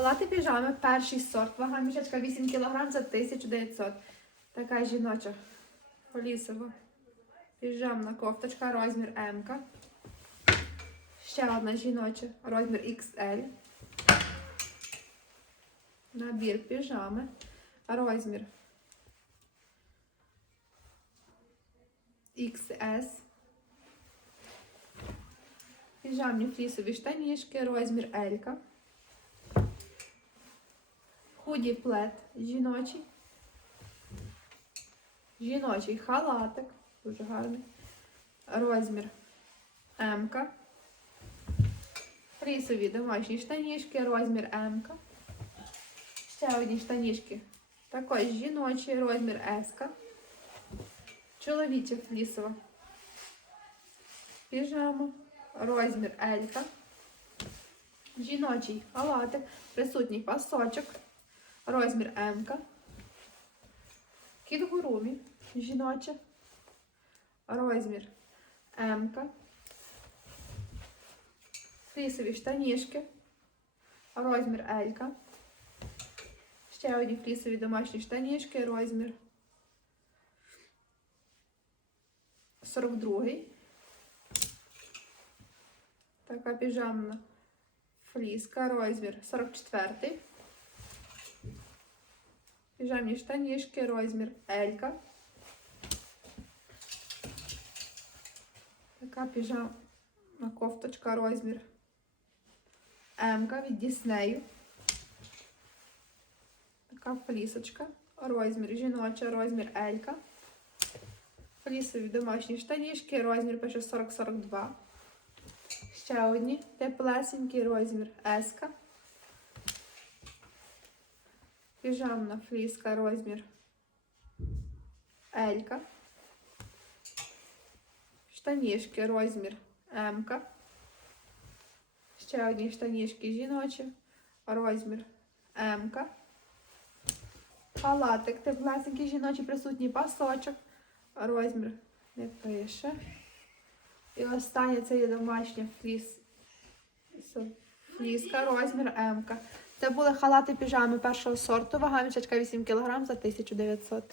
Халати піжами, перший сорт. Вага мішечка 8 кг за 1900. Така жіноча полісова. Піжамна кофточка, розмір М. Ще одна жіноча, розмір XL. Набір піжами. Розмір XS. Піжамні флісові штанішки, розмір L. Худі плед жіночий. Жіночий халатик. Дуже гарний. Розмір М. Флісові домашні штанішки, розмір М. Ще одні штанішки. Також жіночий, розмір С. Чоловіча флісова. Піжама, розмір L. Жіночий халатик, присутній пасочок, розмір М. Кінгурумі, жіноче, розмір М. Флісові штанішки, розмір L. Ще одні флісові домашні штанішки, розмір 42. Така піжамна фліска, розмір 44. Піжамні штанішки, розмір L. Така піжамна кофточка, розмір М від Діснею. Така флісочка, розмір жіноча, розмір L. Флісові домашні штанішки, розмір пише 40-42. Ще одні теплесенький розмір S. Піжамна фліска розмір L. Штанішки розмір М. Ще одні штанішки жіночі, розмір М. Халатик теплесенький жіночий, присутній пасочок, розмір не пише. І останнє це є домашня фліс. Фліска, розмір М. Це були халати піжами першого сорту, вага мішечка 8 кг за 1900.